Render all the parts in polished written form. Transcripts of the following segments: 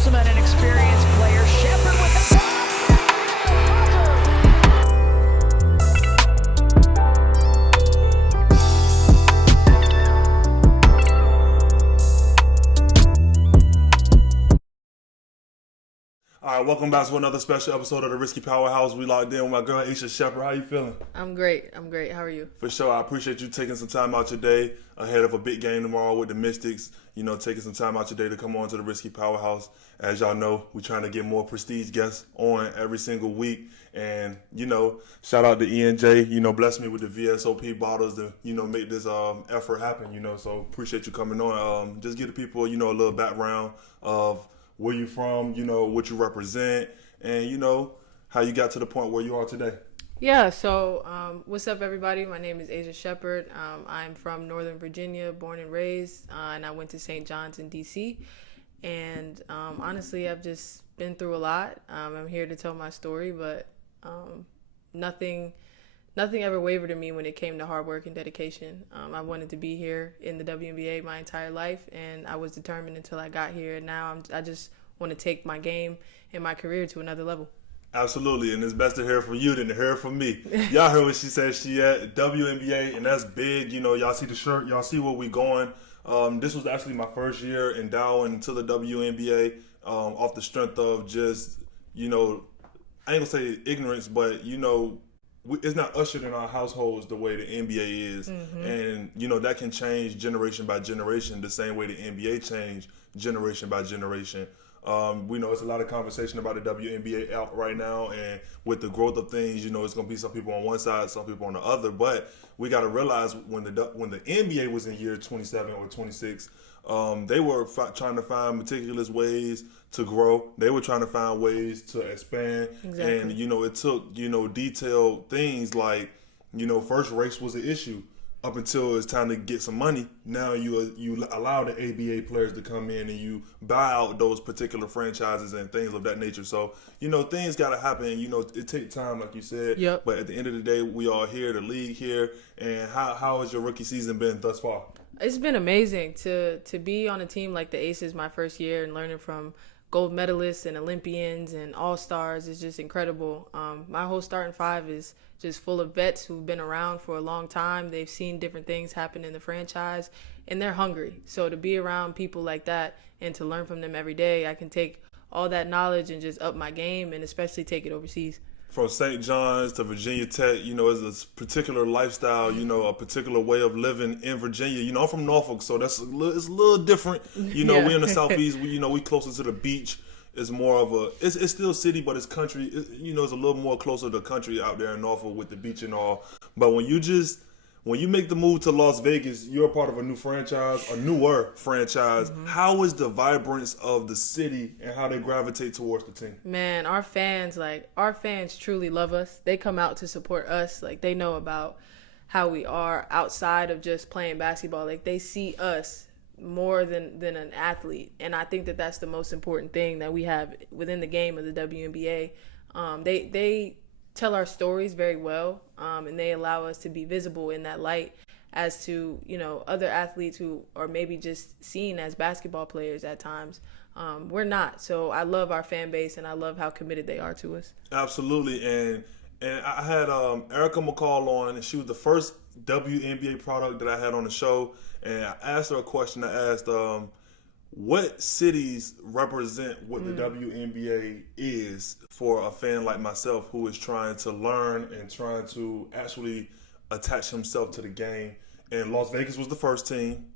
elusive and inexperienced player. Sheppard with the All right, welcome back to another special episode of the RissKy Powerhouse. We logged in with my girl, AISHA Sheppard. How you feeling? I'm great. How are you? For sure. I appreciate you taking some time out your day ahead of a big game tomorrow with the Mystics. You know, taking some time out your day to come on to the RissKy Powerhouse. As y'all know, we're trying to get more prestige guests on every single week. And, you know, shout out to ENJ, you know, bless me with the VSOP bottles to, you know, make this effort happen, you know. So appreciate you coming on. Just give the people, you know, a little background of where you from, you know, what you represent, and, you know, how you got to the point where you are today. Yeah, so what's up, everybody? My name is AISHA Sheppard. I'm from Northern Virginia, born and raised, and I went to St. John's in D.C. And honestly, I've just been through a lot. I'm here to tell my story, but nothing ever wavered in me when it came to hard work and dedication. I wanted to be here in the WNBA my entire life, and I was determined until I got here. And now I just want to take my game and my career to another level. Absolutely, and it's best to hear from you than to hear from me. Y'all heard what she said. She at WNBA, and that's big. You know, y'all see the shirt. Y'all see where we going. This was actually my first year endowing to the WNBA off the strength of just, you know, I ain't gonna say ignorance, but, you know, it's not ushered in our households the way the NBA is. Mm-hmm. And, you know, that can change generation by generation the same way the NBA changed generation by generation. We know it's a lot of conversation about the WNBA out right now, and with the growth of things, you know, it's going to be some people on one side, some people on the other. But we got to realize when the NBA was in year 27 or 26, they were trying to find meticulous ways to grow. They were trying to find ways to expand. Exactly. And, you know, it took, you know, detailed things like, you know, first race was an issue up until it's time to get some money. Now you allow the ABA players to come in and you buy out those particular franchises and things of that nature. So, you know, things got to happen. You know, it takes time, like you said. Yep. But at the end of the day, we are here, the league here. And how has your rookie season been thus far? It's been amazing to be on a team like the Aces my first year and learning from gold medalists and Olympians and all-stars is just incredible. My whole starting five is just full of vets who've been around for a long time. They've seen different things happen in the franchise, and they're hungry. So to be around people like that and to learn from them every day, I can take all that knowledge and just up my game and especially take it overseas. From St. John's to Virginia Tech, you know, it's a particular lifestyle, you know, a particular way of living in Virginia. You know, I'm from Norfolk, so it's a little different. You know, we in the Southeast, we closer to the beach. It's more of it's still city, but it's country. You know, it's a little more closer to country out there in Norfolk with the beach and all. But when you make the move to Las Vegas, you're a part of a new franchise, a newer franchise. Mm-hmm. How is the vibrance of the city and how they gravitate towards the team? Man, our fans truly love us. They come out to support us. Like, they know about how we are outside of just playing basketball. Like, they see us more than an athlete. And I think that that's the most important thing that we have within the game of the WNBA. They tell our stories very well, and they allow us to be visible in that light as to, you know, other athletes who are maybe just seen as basketball players at times. We're not. So I love our fan base, and I love how committed they are to us. Absolutely. And I had Erica McCall on, and she was the first WNBA product that I had on the show. And I asked her a question. I asked, what cities represent what the WNBA is for a fan like myself who is trying to learn and trying to actually attach himself to the game? And Las Vegas was the first team.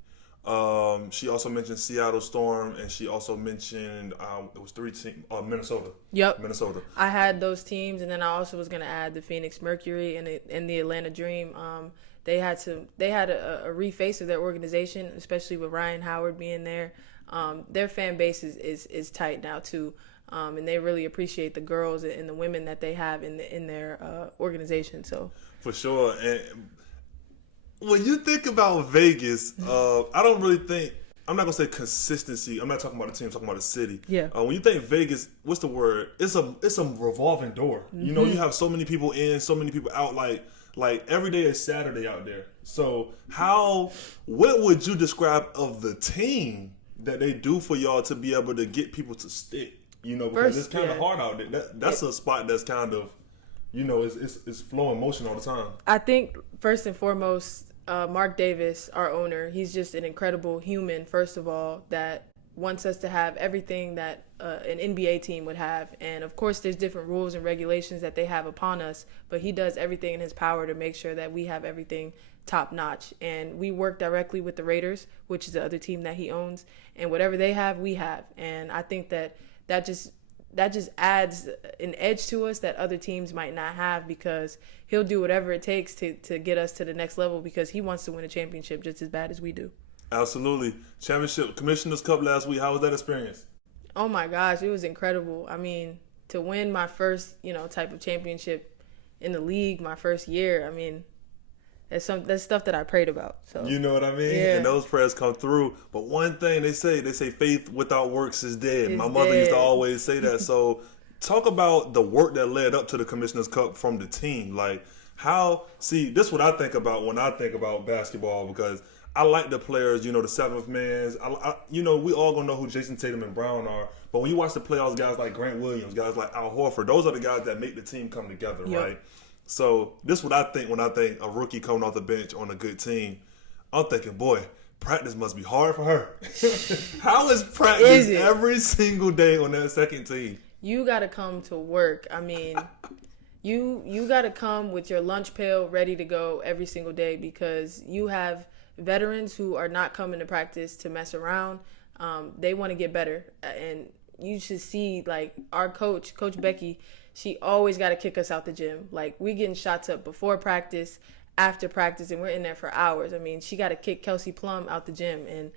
She also mentioned Seattle Storm, and she also mentioned it was three teams. Minnesota. Yep. Minnesota. I had those teams, and then I also was going to add the Phoenix Mercury and the Atlanta Dream. They had a reface of their organization, especially with Ryan Howard being there. Their fan base is tight now too, and they really appreciate the girls and the women that they have in their organization. So for sure. And when you think about Vegas, I don't really think, I'm not gonna say consistency. I'm not talking about the team. I'm talking about the city. Yeah. When you think Vegas, what's the word? It's a revolving door. Mm-hmm. You know, you have so many people in, so many people out. Like every day is Saturday out there. So what would you describe of the team that they do for y'all to be able to get people to stick. You know, because it's kind of hard out there. That's a spot that's kind of, you know, it's flowing motion all the time. I think first and foremost, Mark Davis, our owner, he's just an incredible human, first of all, that wants us to have everything that an NBA team would have. And of course, there's different rules and regulations that they have upon us, but he does everything in his power to make sure that we have everything top notch. And we work directly with the Raiders, which is the other team that he owns, and whatever they have, we have. And I think that just adds an edge to us that other teams might not have, because he'll do whatever it takes to get us to the next level, because he wants to win a championship just as bad as we do. Absolutely. Championship, Commissioner's Cup last week. How was that experience? Oh my gosh, it was incredible. I mean, to win my first, type of championship in the league, my first year, I mean, that's stuff that I prayed about. So you know what I mean? Yeah. And those prayers come through. But one thing they say faith without works is dead. My mother used to always say that. So talk about the work that led up to the Commissioner's Cup from the team. Like this is what I think about when I think about basketball, because I like the players, the seventh mans. We all gonna know who Jason Tatum and Brown are. But when you watch the playoffs, guys like Grant Williams, guys like Al Horford, those are the guys that make the team come together, right? So this is what I think when I think a rookie coming off the bench on a good team. I'm thinking, boy, practice must be hard for her. How is practice every single day on that second team? You got to come to work. I mean, you got to come with your lunch pail ready to go every single day, because you have veterans who are not coming to practice to mess around. They want to get better. And you should see, like, our Coach Becky, she always got to kick us out the gym. Like, we getting shots up before practice, after practice, and we're in there for hours. I mean, she got to kick Kelsey Plum out the gym. And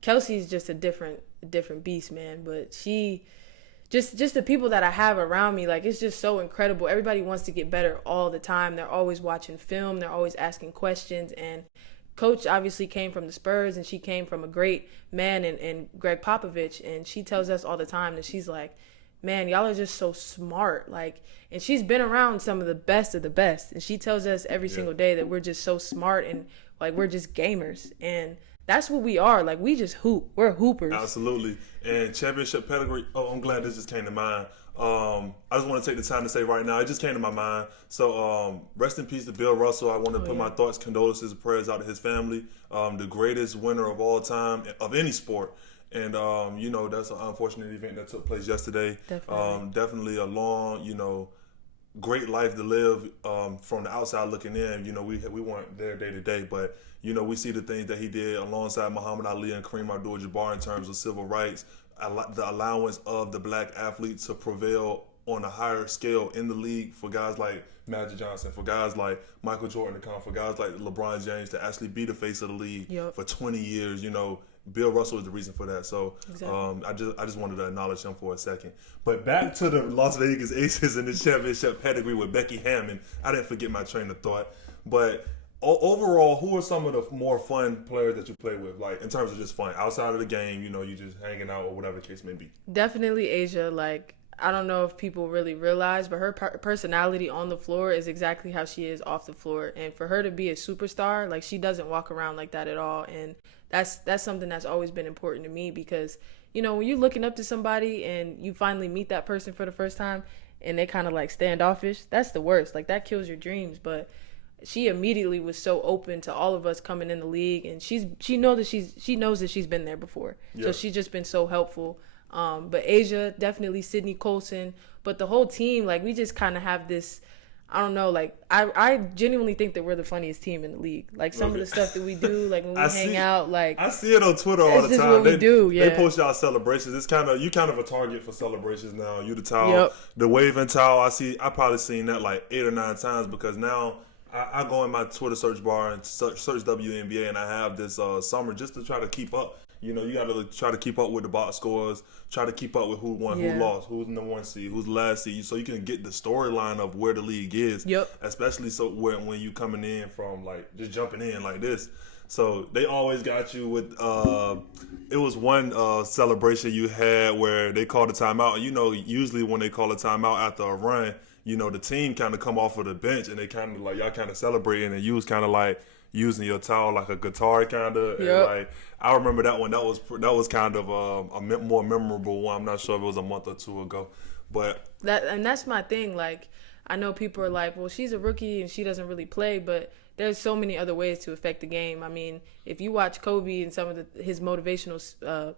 Kelsey's just a different beast, man. But she, just the people that I have around me, like, it's just so incredible. Everybody wants to get better all the time. They're always watching film. They're always asking questions. And Coach obviously came from the Spurs, and she came from a great man in Greg Popovich. And she tells us all the time that she's like, man, y'all are just so smart. Like, and she's been around some of the best. And she tells us every single day that we're just so smart, and like, we're just gamers. And that's what we are. Like, we just hoop. We're hoopers. Absolutely. And championship pedigree. Oh, I'm glad this just came to mind. I just want to take the time to say right now, it just came to my mind. So rest in peace to Bill Russell. I want to put my thoughts, condolences, and prayers out to his family. The greatest winner of all time of any sport. And, that's an unfortunate event that took place yesterday. Definitely a long, great life to live from the outside looking in. We weren't there day to day, but, we see the things that he did alongside Muhammad Ali and Kareem Abdul-Jabbar in terms of civil rights, the allowance of the black athlete to prevail on a higher scale in the league, for guys like Magic Johnson, for guys like Michael Jordan to come, for guys like LeBron James to actually be the face of the league for 20 years, Bill Russell is the reason for that. So I just wanted to acknowledge him for a second. But back to the Las Vegas Aces and the championship pedigree with Becky Hammon. I didn't forget my train of thought. But overall, who are some of the more fun players that you play with, like in terms of just fun outside of the game? You just hanging out or whatever the case may be. Definitely AISHA. Like, I don't know if people really realize, but her personality on the floor is exactly how she is off the floor. And for her to be a superstar, like, she doesn't walk around like that at all. And that's something that's always been important to me, because, when you're looking up to somebody and you finally meet that person for the first time and they kind of like standoffish, that's the worst. Like, that kills your dreams. But she immediately was so open to all of us coming in the league, and she knows that she's been there before. So she's just been so helpful. But AISHA, definitely Sydney Colson, but the whole team, like, we just kind of have this, I don't know, like, I genuinely think that we're the funniest team in the league. Like, some of the stuff that we do, like, when we hang out, like, I see it on Twitter all the time. What we do, They post y'all celebrations. It's you kind of a target for celebrations now. You the towel, the waving towel. I probably seen that like 8 or 9 times, because now I go in my Twitter search bar and search WNBA, and I have this summer just to try to keep up. You got to try to keep up with the box scores, try to keep up with who won, who lost, who's number 1 seed, who's the last seed, so you can get the storyline of where the league is. Especially so when you coming in from, like, just jumping in like this. So they always got you with it was one celebration you had where they called a timeout. Usually when they call a timeout after a run, the team kind of come off of the bench and they kind of like, y'all kind of celebrating, and you was kind of like, using your towel like a guitar kind of. Yep. Like I remember that one. That was kind of more memorable one. I'm not sure if it was a month or two ago, but that's my thing. Like I know people are like, well, she's a rookie and she doesn't really play, but there's so many other ways to affect the game. I mean, if you watch Kobe and some of his motivational,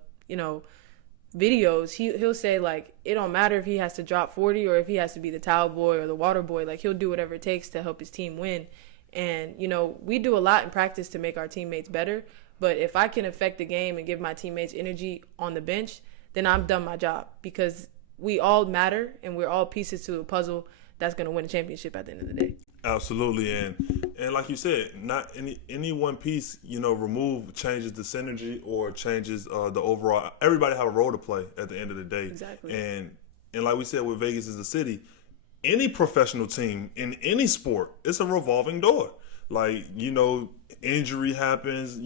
videos, he'll say like it don't matter if he has to drop 40 or if he has to be the towel boy or the water boy. Like he'll do whatever it takes to help his team win. And we do a lot in practice to make our teammates better. But if I can affect the game and give my teammates energy on the bench, then I've done my job, because we all matter and we're all pieces to a puzzle that's going to win a championship at the end of the day. Absolutely, and like you said, not any one piece, changes the synergy or changes the overall. Everybody have a role to play at the end of the day. Exactly. And like we said, with Vegas as a city, any professional team in any sport, it's a revolving door. Like injury happens.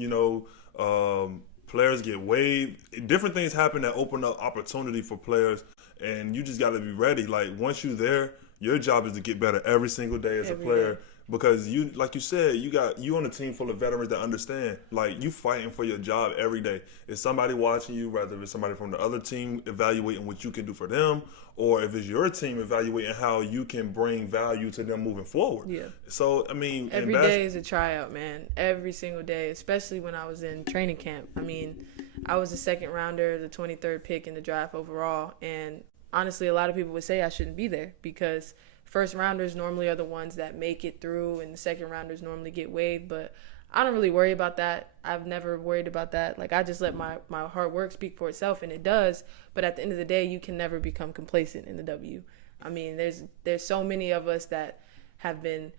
Players get waived. Different things happen that open up opportunity for players, and you just got to be ready. Like once you're there, your job is to get better every single day as a player, because like you said, you on a team full of veterans that understand. Like you fighting for your job every day. Is somebody watching you, whether it's somebody from the other team evaluating what you can do for them, or if it's your team evaluating how you can bring value to them moving forward. Yeah. So I mean, every day is a tryout, man. Every single day, especially when I was in training camp. I mean, I was a second rounder, the 23rd pick in the draft overall, and honestly, a lot of people would say I shouldn't be there, because first rounders normally are the ones that make it through and the second rounders normally get waived. But I don't really worry about that. I've never worried about that. Like I just let my hard work speak for itself, and it does. But at the end of the day, you can never become complacent in the W. I mean, there's so many of us that have been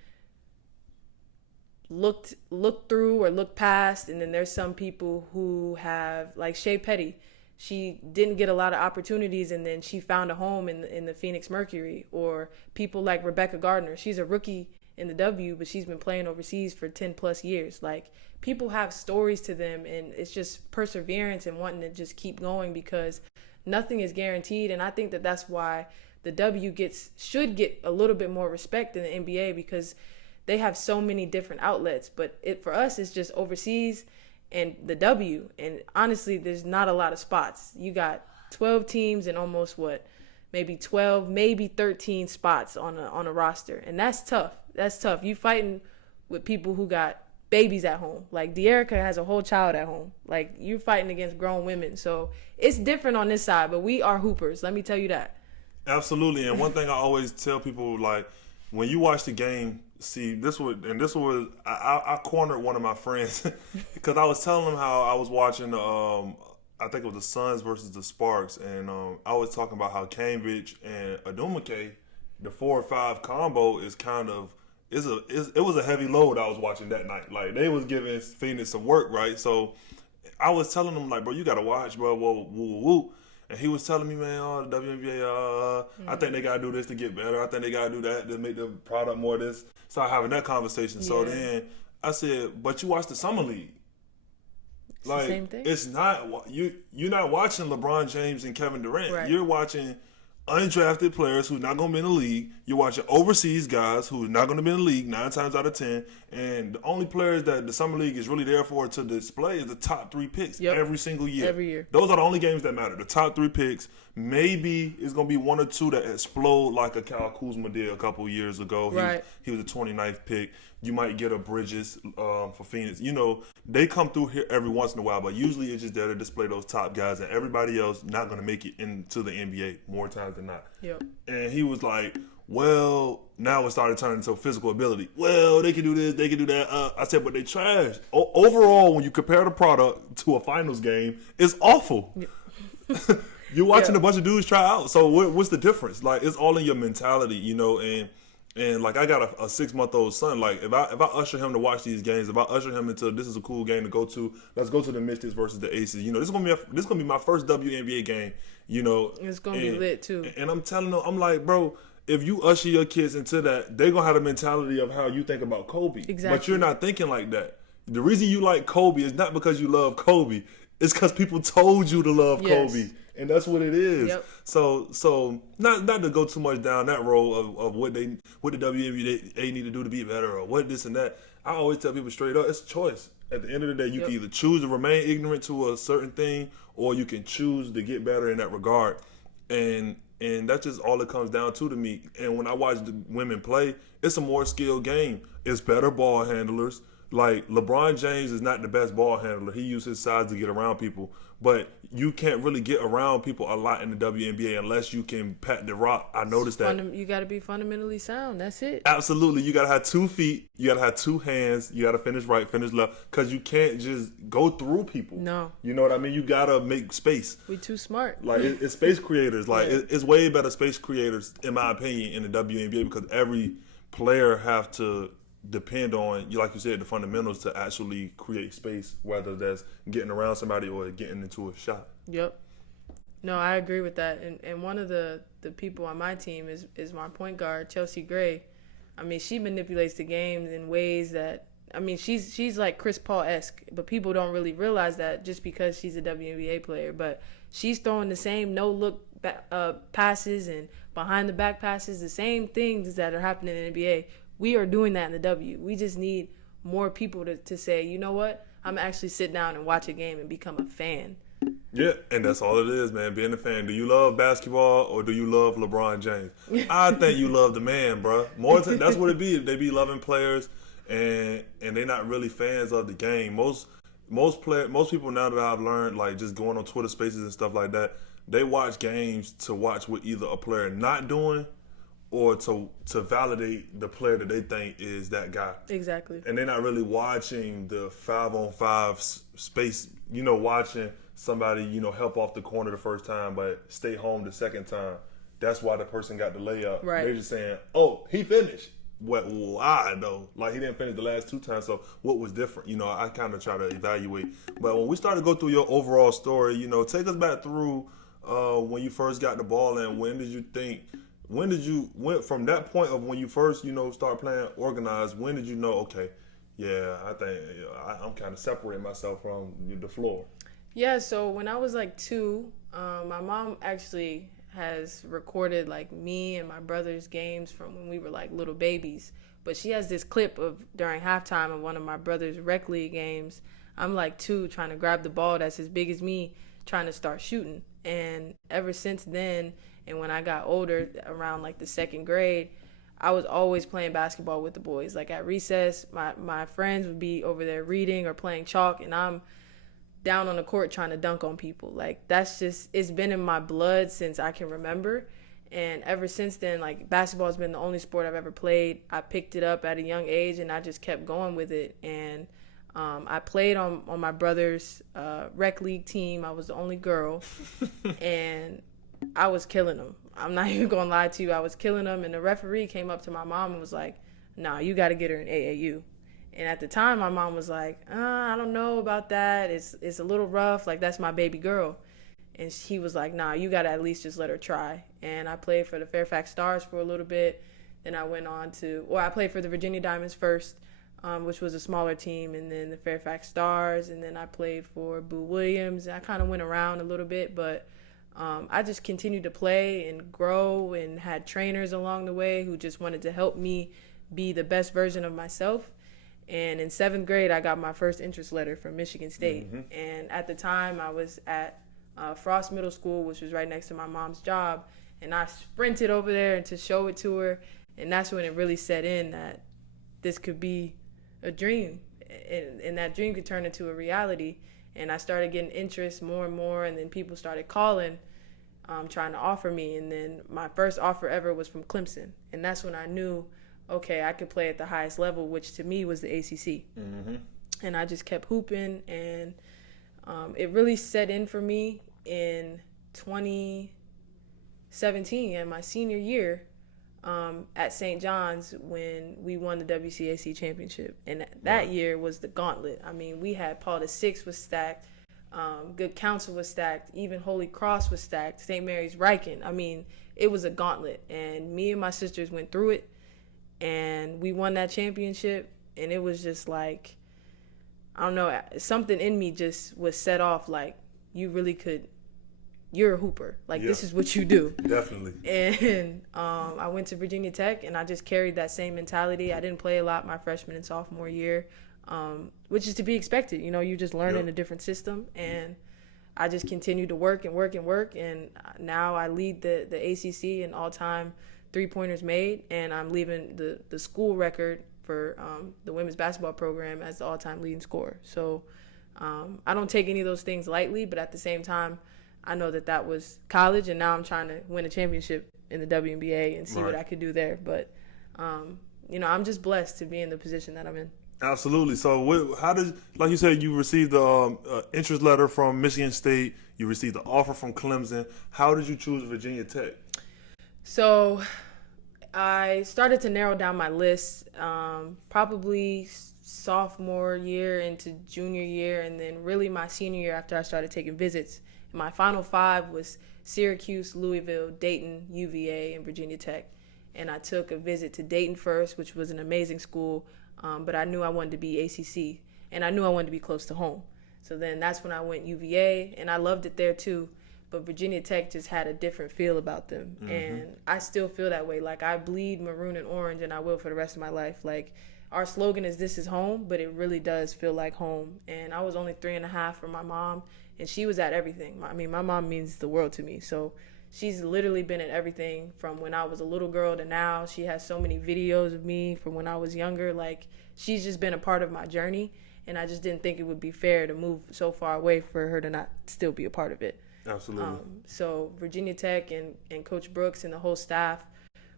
looked through or looked past, and then there's some people who have, like Shea Petty. She didn't get a lot of opportunities, and then she found a home in the Phoenix Mercury. Or people like Rebecca Gardner. She's a rookie in the W, but she's been playing overseas for 10 plus years. Like people have stories to them, and it's just perseverance and wanting to just keep going, because nothing is guaranteed. And I think that that's why the W should get a little bit more respect in the NBA, because they have so many different outlets. But for us, it's just overseas and the W. And honestly, there's not a lot of spots. You got 12 teams and almost maybe 12, maybe 13 spots on a roster. And that's tough. That's tough. You fighting with people who got babies at home. Like De'Erica has a whole child at home. Like you're fighting against grown women. So it's different on this side, but we are hoopers. Let me tell you that. Absolutely. And one thing I always tell people, like, when you watch the game, see, I cornered one of my friends because I was telling him how I was watching, I think it was the Suns versus the Sparks, and I was talking about how Cambridge and Adumake, the 4 or 5 combo is kind of, it was a heavy load I was watching that night. Like, they was giving Phoenix some work, right? So I was telling him, like, bro, you got to watch, bro, whoa, woo, woo. And he was telling me, man, the WNBA, I think they got to do this to get better. I think they got to do that to make the product more this. Start having that conversation. Yeah. So then I said, but you watch the Summer League. It's the same thing. It's not, you're not watching LeBron James and Kevin Durant. Right. You're watching undrafted players who's not going to be in the league. You're watching overseas guys who's not going to be in the league 9 times out of 10. And the only players that the Summer League is really there for to display is the top 3 picks every single year. Every year. Those are the only games that matter. The top 3 picks. Maybe it's going to be 1 or 2 that explode like a Kyle Kuzma did a couple years ago. Right. He was a 29th pick. You might get a Bridges for Phoenix. You know, they come through here every once in a while, but usually it's just there to display those top guys, and everybody else not going to make it into the NBA more times than not. Yep. And he was like, well, now it started turning into physical ability. Well, they can do this, they can do that. I said, but they trash. Overall, when you compare the product to a finals game, it's awful. Yep. You're watching a bunch of dudes try out. So what's the difference? Like, it's all in your mentality, you know, and like, I got a 6-month-old son. Like, if I usher him to watch these games, if I usher him into this is a cool game to go to, let's go to the MeetSS versus the Aces. You know, this is gonna be my first WNBA game. You know, it's gonna be lit too. And I'm telling them, I'm like, bro, if you usher your kids into that, they're gonna have the mentality of how you think about Kobe. Exactly. But you're not thinking like that. The reason you like Kobe is not because you love Kobe. It's because people told you to love Kobe. And that's what it is. Yep. So not to go too much down that road of what the WNBA need to do to be better or what this and that. I always tell people straight up, it's a choice. At the end of the day, you Yep. can either choose to remain ignorant to a certain thing, or you can choose to get better in that regard. And that's just all it comes down to me. And when I watch the women play, it's a more skilled game. It's better ball handlers. Like, LeBron James is not the best ball handler. He uses his size to get around people. But you can't really get around people a lot in the WNBA unless you can pat the rock. I noticed that. You got to be fundamentally sound. That's it. Absolutely. You got to have 2 feet. You got to have 2 hands. You got to finish right, finish left. Because you can't just go through people. No. You know what I mean? You got to make space. We too smart. Like, it's space creators. Like, Yeah. it's way better space creators, in my opinion, in the WNBA, because every player have to depend on, like you said, the fundamentals to actually create space, whether that's getting around somebody or getting into a shot. Yep. No, I agree with that. And one of the people on my team is my point guard, Chelsea Gray. I mean, she manipulates the game in ways that, I mean, she's like Chris Paul-esque, but people don't really realize that just because she's a WNBA player. But she's throwing the same no-look passes and behind-the-back passes, the same things that are happening in the NBA. We are doing that in the W. We just need more people to say, you know what? I'm actually sit down and watch a game and become a fan. Yeah, and that's all it is, man. Being a fan. Do you love basketball or do you love LeBron James? I think you love the man, bro. That's what it be. They be loving players, and they're not really fans of the game. Most people now that I've learned, like just going on Twitter Spaces and stuff like that, they watch games to watch what either a player not doing or to validate the player that they think is that guy. Exactly. And they're not really watching the 5-on-5 space, watching somebody, help off the corner the first time but stay home the second time. That's why the person got the layup. Right. They're just saying, oh, he finished. Why though? Like, he didn't finish the last 2 times, so what was different? I kind of try to evaluate. But when we start to go through your overall story, take us back through when you first got the ball, and when did you went from that point of when you first, start playing organized, when did you know, okay, yeah, I think I'm kind of separating myself from the floor? Yeah, so when I was like 2, my mom actually has recorded like me and my brother's games from when we were like little babies. But she has this clip of during halftime of one of my brother's rec league games. I'm like 2 trying to grab the ball that's as big as me, trying to start shooting. And ever since then, and when I got older, around like the 2nd grade, I was always playing basketball with the boys. Like at recess, my friends would be over there reading or playing chalk, and I'm down on the court trying to dunk on people. Like, that's just, it's been in my blood since I can remember. And ever since then, like, basketball has been the only sport I've ever played. I picked it up at a young age, and I just kept going with it. And I played on my brother's rec league team. I was the only girl, and I was killing them. I'm not even going to lie to you. I was killing them, and the referee came up to my mom and was like, nah, you got to get her in AAU. And at the time, my mom was like, I don't know about that. It's a little rough. Like, that's my baby girl. And he was like, nah, you got to at least just let her try. And I played for the Fairfax Stars for a little bit. Then I went on I played for the Virginia Diamonds first, which was a smaller team, and then the Fairfax Stars. And then I played for Boo Williams. I kind of went around a little bit, but I just continued to play and grow and had trainers along the way who just wanted to help me be the best version of myself. And in 7th grade, I got my first interest letter from Michigan State. Mm-hmm. And at the time, I was at Frost Middle School, which was right next to my mom's job. And I sprinted over there to show it to her. And that's when it really set in that this could be a dream. And that dream could turn into a reality. And I started getting interest more and more. And then people started calling, trying to offer me. And then my first offer ever was from Clemson. And that's when I knew, okay, I could play at the highest level, which to me was the ACC. Mm-hmm. And I just kept hooping, and it really set in for me in 2017, in my senior year, at St. John's when we won the WCAC championship. And that year was the gauntlet. I mean, we had Paul VI was stacked, Good Counsel was stacked, even Holy Cross was stacked, St. Mary's Riken. I mean, it was a gauntlet, and me and my sisters went through it. And we won that championship, and it was just like, I don't know, something in me just was set off like, you really could you're a hooper. Like, Yeah. this is what you do. Definitely. And I went to Virginia Tech, and I just carried that same mentality. I didn't play a lot my freshman and sophomore year, which is to be expected. You know, you just learn in a different system. And I just continued to work and work and work. And now I lead the ACC in all-time three-pointers made, and I'm leaving the school record for the women's basketball program as the all-time leading scorer. So I don't take any of those things lightly, but at the same time, I know that was college, and now I'm trying to win a championship in the WNBA and see what I could do there. But, you know, I'm just blessed to be in the position that I'm in. Absolutely. So how did, like you said, you received the interest letter from Michigan State. You received the offer from Clemson. How did you choose Virginia Tech? So I started to narrow down my list probably sophomore year into junior year, and then really my senior year after I started taking visits. My final five was Syracuse, Louisville, Dayton, UVA, and Virginia Tech. And I took a visit to Dayton first, which was an amazing school, but I knew I wanted to be ACC, and I knew I wanted to be close to home. So then that's when I went UVA, and I loved it there too. But Virginia Tech just had a different feel about them. Mm-hmm. And I still feel that way. Like, I bleed maroon and orange, and I will for the rest of my life. Like, our slogan is "This is home," but it really does feel like home. And I was only 3.5 for my mom, and she was at everything. I mean, my mom means the world to me. So she's literally been at everything from when I was a little girl to now. She has so many videos of me from when I was younger. Like, she's just been a part of my journey, and I just didn't think it would be fair to move so far away for her to not still be a part of it. Absolutely. So Virginia Tech and Coach Brooks and the whole staff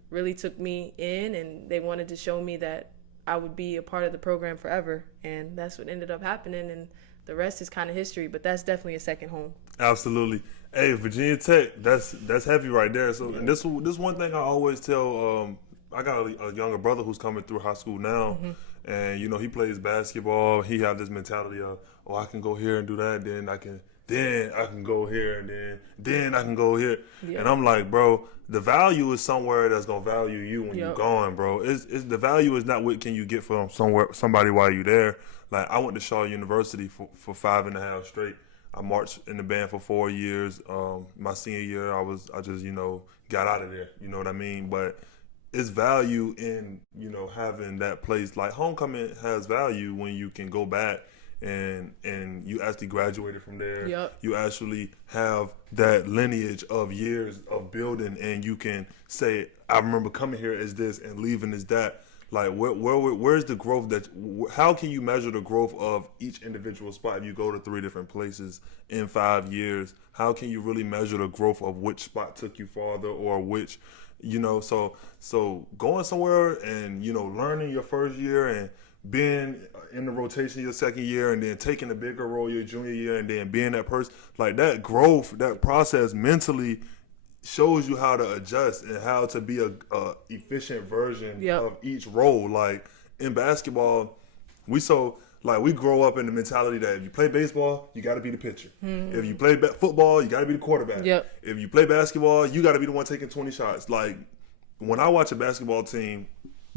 really took me in, and they wanted to show me that I would be a part of the program forever. And that's what ended up happening, and the rest is kind of history, but that's definitely a second home. Absolutely. Hey, Virginia Tech, that's heavy right there. So, and this one thing I always tell, I got a younger brother who's coming through high school now, and, you know, he plays basketball. He have this mentality of, oh, I can go here and do that, then I can go here, and then I can go here. Yeah. And I'm like, bro, the value is somewhere that's gonna value you when you're gone, bro. It's the value is not what can you get from somebody while you're there. Like, I went to Shaw University for 5.5 straight. I marched in the band for 4 years. My senior year, I just, you know, got out of there. You know what I mean? But it's value in, you know, having that place. Like, homecoming has value when you can go back and you actually graduated from there. Yep. You actually have that lineage of years of building, and you can say, I remember coming here as this and leaving as that. Like, where's the growth how can you measure the growth of each individual spot? If you go to 3 different places in 5 years, how can you really measure the growth of which spot took you farther, or which, you know, so going somewhere and, you know, learning your first year and being in the rotation your second year, and then taking a bigger role your junior year, and then being that person, like, that growth, that process mentally shows you how to adjust and how to be a efficient version of each role. Like, in basketball, we grow up in the mentality that if you play baseball, you got to be the pitcher. Mm-hmm. If you play football, you got to be the quarterback. Yep. If you play basketball, you got to be the one taking 20 shots. Like, when I watch a basketball team,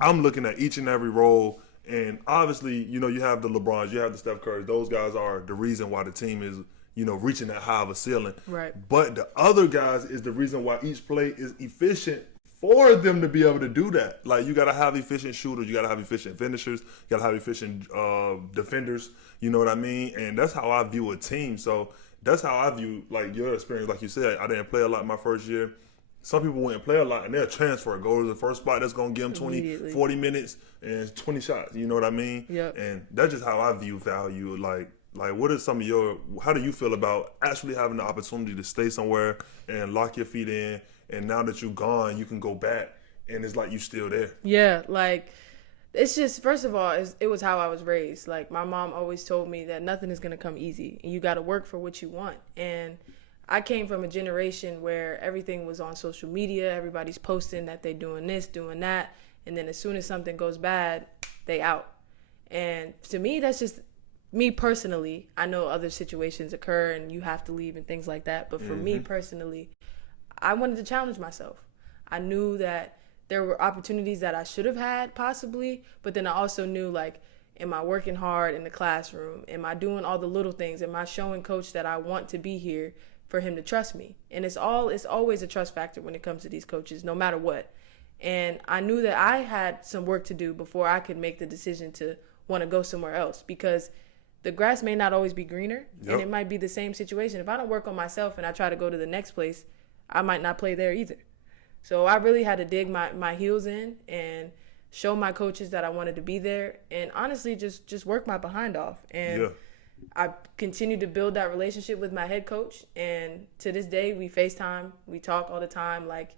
I'm looking at each and every role. And obviously, you know, you have the LeBrons, you have the Steph Currys. Those guys are the reason why the team is, you know, reaching that high of a ceiling. Right. But the other guys is the reason why each play is efficient for them to be able to do that. Like, you got to have efficient shooters. You got to have efficient finishers. You got to have efficient defenders. You know what I mean? And that's how I view a team. So that's how I view, like, your experience. Like you said, I didn't play a lot my first year. Some people wouldn't play a lot, and they'll transfer, go to the first spot that's going to give them 20, 40 minutes and 20 shots. You know what I mean? Yep. And that's just how I view value. Like, what is some of how do you feel about actually having the opportunity to stay somewhere and lock your feet in, and now that you're gone, you can go back, and it's like you still there? Yeah, like, it's just, first of all, it was how I was raised. Like, my mom always told me that nothing is going to come easy, and you got to work for what you want. And I came from a generation where everything was on social media. Everybody's posting that they doing this, doing that. And then as soon as something goes bad, they out. And to me, that's just me personally. I know other situations occur and you have to leave and things like that. But for me personally, I wanted to challenge myself. I knew that there were opportunities that I should have had possibly. But then I also knew, like, am I working hard in the classroom? Am I doing all the little things? Am I showing coach that I want to be here? for him to trust me. And it's always a trust factor when it comes to these coaches, no matter what. And I knew that I had some work to do before I could make the decision to want to go somewhere else, because the grass may not always be greener. Yep. And it might be the same situation. If I don't work on myself and I try to go to the next place, I might not play there either. So I really had to dig my heels in and show my coaches that I wanted to be there, and honestly just work my behind off. And I continued to build that relationship with my head coach, and to this day we FaceTime, we talk all the time. Like,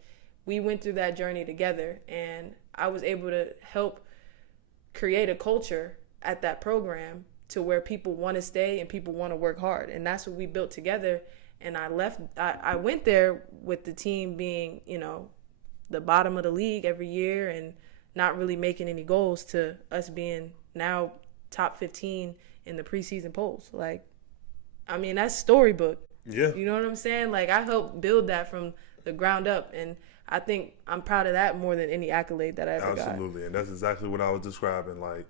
we went through that journey together, and I was able to help create a culture at that program to where people want to stay and people want to work hard. And that's what we built together. And I went there with the team being, the bottom of the league every year and not really making any goals, to us being now top 15 in the preseason polls. Like, I mean, that's storybook. Yeah. You know what I'm saying? Like, I helped build that from the ground up, and I think I'm proud of that more than any accolade that I ever got. Absolutely. And that's exactly what I was describing. Like,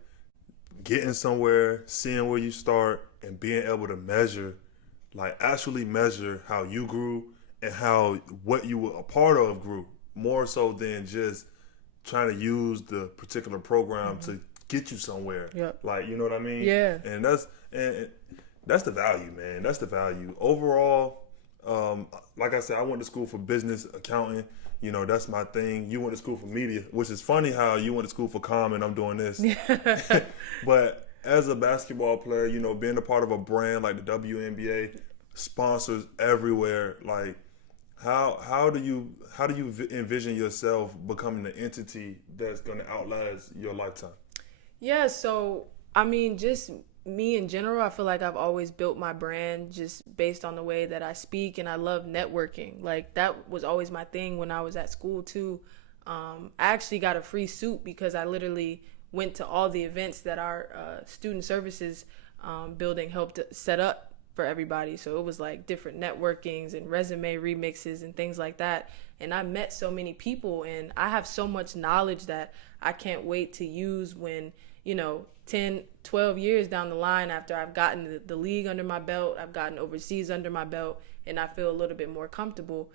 getting somewhere, seeing where you start, and being able to measure, like actually measure how you grew and how what you were a part of grew, more so than just trying to use the particular program to get you somewhere. Yep. Like, you know what I mean? Yeah. And that's the value, man. That's the value. Overall, like I said, I went to school for business accounting. That's my thing. You went to school for media, which is funny how you went to school for comm and I'm doing this. But as a basketball player, being a part of a brand like the WNBA, sponsors everywhere, like how do you envision yourself becoming an entity that's going to outlast your lifetime? Yeah, so I mean, just me in general, I feel like I've always built my brand just based on the way that I speak, and I love networking. Like, that was always my thing when I was at school too. I actually got a free suit because I literally went to all the events that our student services building helped set up for everybody. So it was like different networkings and resume remixes and things like that. And I met so many people, and I have so much knowledge that I can't wait to use when, 10, 12 years down the line, after I've gotten the league under my belt, I've gotten overseas under my belt, and I feel a little bit more comfortable.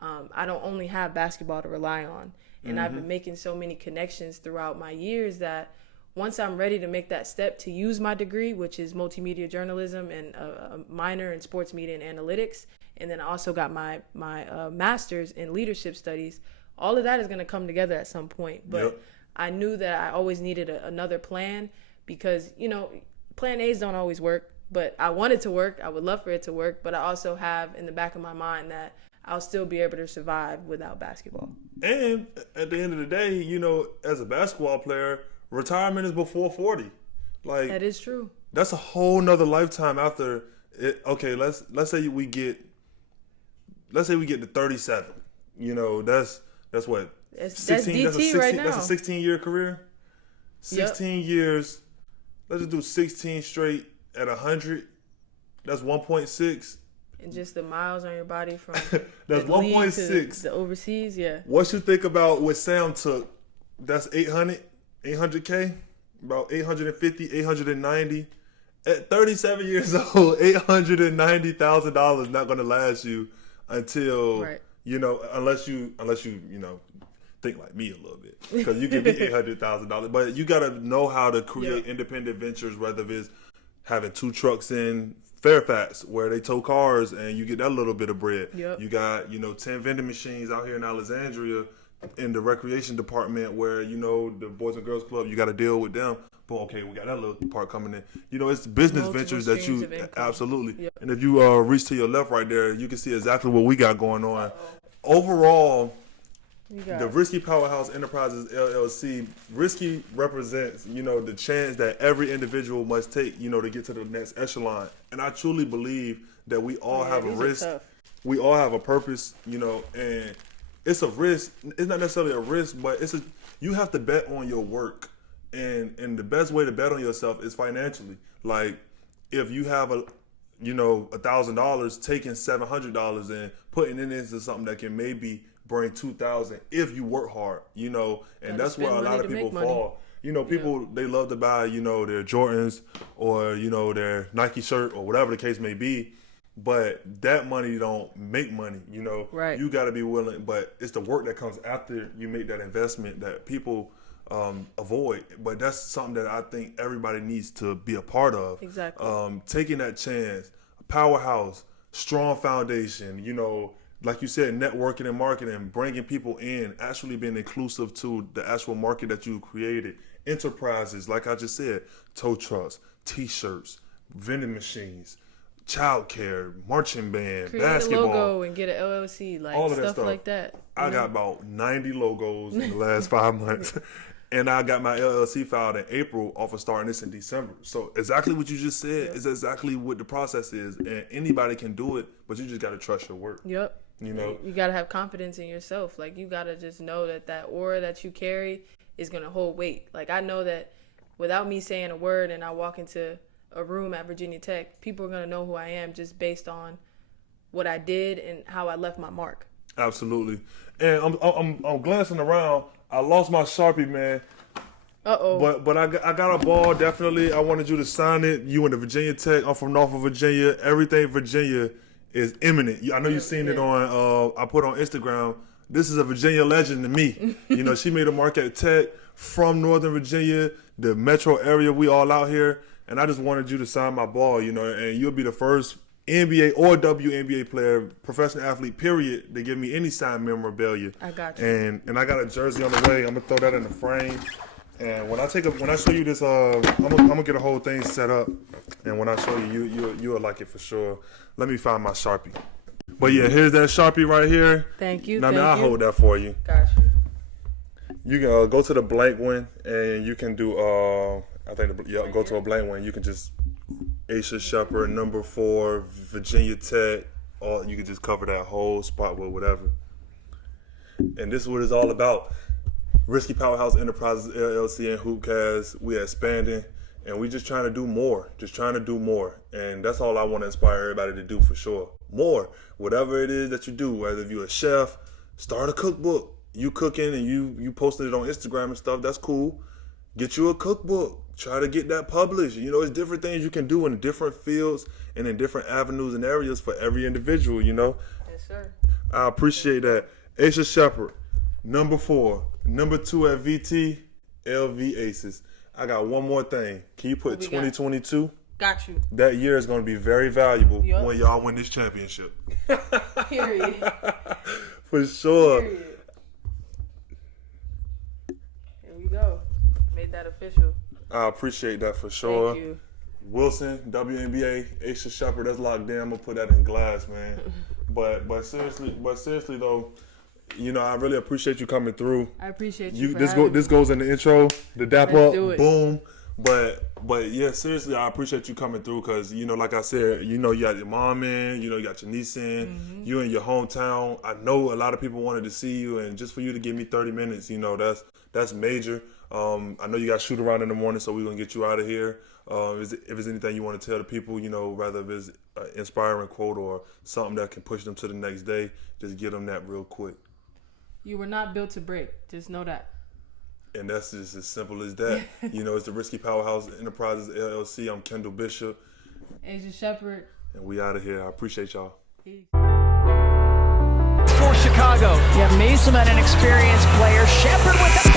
I don't only have basketball to rely on. And I've been making so many connections throughout my years that once I'm ready to make that step to use my degree, which is multimedia journalism and a minor in sports media and analytics, and then I also got my master's in leadership studies, all of that is going to come together at some point. But I knew that I always needed another plan, because, plan A's don't always work, but I want it to work. I would love for it to work, but I also have in the back of my mind that I'll still be able to survive without basketball. And at the end of the day, as a basketball player, retirement is before 40. Like, that is true. That's a whole nother lifetime after it. Okay, let's say we get to 37. That's what? That's 16, DT 16, right now. That's a 16-year career. 16 years. Let's just do 16 straight at 100. That's 1.6. And just the miles on your body from that's 1.6. The overseas, yeah. What you think about what Sam took? That's 800K, about 850, 890. At 37 years old, $890,000 not going to last you until unless you think like me a little bit, because you can be $800,000. But you got to know how to create independent ventures, whether it's having 2 trucks in Fairfax where they tow cars and you get that little bit of bread. You got 10 vending machines out here in Alexandria in the recreation department where the Boys and Girls Club, you got to deal with them. But okay, we got that little part coming in. It's business ventures that you absolutely. And if you reach to your left right there, you can see exactly what we got going on. Overall, the RissKy Powerhouse Enterprises LLC, RissKy represents, the chance that every individual must take, to get to the next echelon. And I truly believe that we all have a risk. We all have a purpose, and it's a risk. It's not necessarily a risk, but you have to bet on your work. And the best way to bet on yourself is financially. Like, if you have $1,000, taking $700 and putting it into something that can maybe bring $2,000 if you work hard, and that's where a lot of people fall. People, they love to buy, their Jordans or, their Nike shirt or whatever the case may be. but that money don't make money, you know. Right. You got to be willing, but it's the work that comes after you make that investment that people avoid. But that's something that I think everybody needs to be a part of. Exactly. Taking that chance, powerhouse, strong foundation, you know, like you said, networking and marketing, bringing people in, actually being inclusive to the actual market that you created. Enterprises, like I just said, tow trucks, T-shirts, vending machines, childcare, marching band, Create basketball. a logo and get an LLC, like all of that stuff like that. I got about 90 logos in the last 5 months. And I got my LLC filed in April off of starting this in December. So exactly what you just said is exactly what the process is. And anybody can do it, but you just got to trust your work. Yep. You know, you got to have confidence in yourself. Like, you got to just know that that aura that you carry is going to hold weight. Like, I know that without me saying a word and I walk into a room at Virginia Tech, people are going to know who I am just based on what I did and how I left my mark. Absolutely. And I'm glancing around. I lost my Sharpie, man. But I got a ball, definitely. I wanted you to sign it. You in the Virginia Tech. I'm from Norfolk, Virginia. Everything Virginia is imminent. I know you've seen it on, I put on Instagram. This is a Virginia legend to me. You know, she made a mark at Tech from Northern Virginia, the metro area. We all out here. And I just wanted you to sign my ball, you know, and you'll be the first NBA or WNBA player, professional athlete, period, to give me any signed memorabilia. I got you. And I got a jersey on the way. I'm gonna throw that in the frame. And when I show you this, I'm gonna get a whole thing set up. And when I show you, you'll like it for sure. Let me find my Sharpie. But yeah, here's that Sharpie right here. Thank you. Now, I'll hold that for you. Got you. You can go to the blank one, and you can do. Go to a blank one. You can just AISHA Sheppard, number 4, Virginia Tech. Or you can just cover that whole spot with whatever. And this is what it's all about. RissKy Powerhouse Enterprises LLC and HOOKIES. We're expanding, and we just trying to do more. And that's all I want to inspire everybody to do for sure. More. Whatever it is that you do, whether if you're a chef, start a cookbook. You cooking and you posting it on Instagram and stuff, that's cool. Get you a cookbook. Try to get that published. You know, it's different things you can do in different fields and in different avenues and areas for every individual, you know? Yes, sir. I appreciate that. AISHA Sheppard, number 4. Number 2 at VT, LV Aces. I got one more thing. Can you put 2022? Got you. That year is going to be very valuable when y'all win this championship. Period. For sure. Period. Here we go. Made that official. I appreciate that for sure. Thank you. Wilson, WNBA, AISHA Sheppard, that's locked in. I'm gonna put that in glass, man. but seriously though, you know, I really appreciate you coming through. I appreciate you. This goes in the intro, the dap Let's up, do it. boom. But yeah, seriously, I appreciate you coming through because, you know, like I said, you know, you got your mom in, you know, you got your niece in, you in your hometown. I know a lot of people wanted to see you, and just for you to give me 30 minutes, you know, that's major. I know you got shoot around in the morning, so we're gonna get you out of here. If there's anything you want to tell the people, you know, whether it's an inspiring quote or something that can push them to the next day, just get them that real quick. You were not built to break. Just know that. And that's just as simple as that. You know, it's the RissKy Powerhouse Enterprises LLC. I'm Kendall Bishop. AISHA Sheppard. And we out of here. I appreciate y'all. Peace. For Chicago, you have Mason, an experienced player. Sheppard with the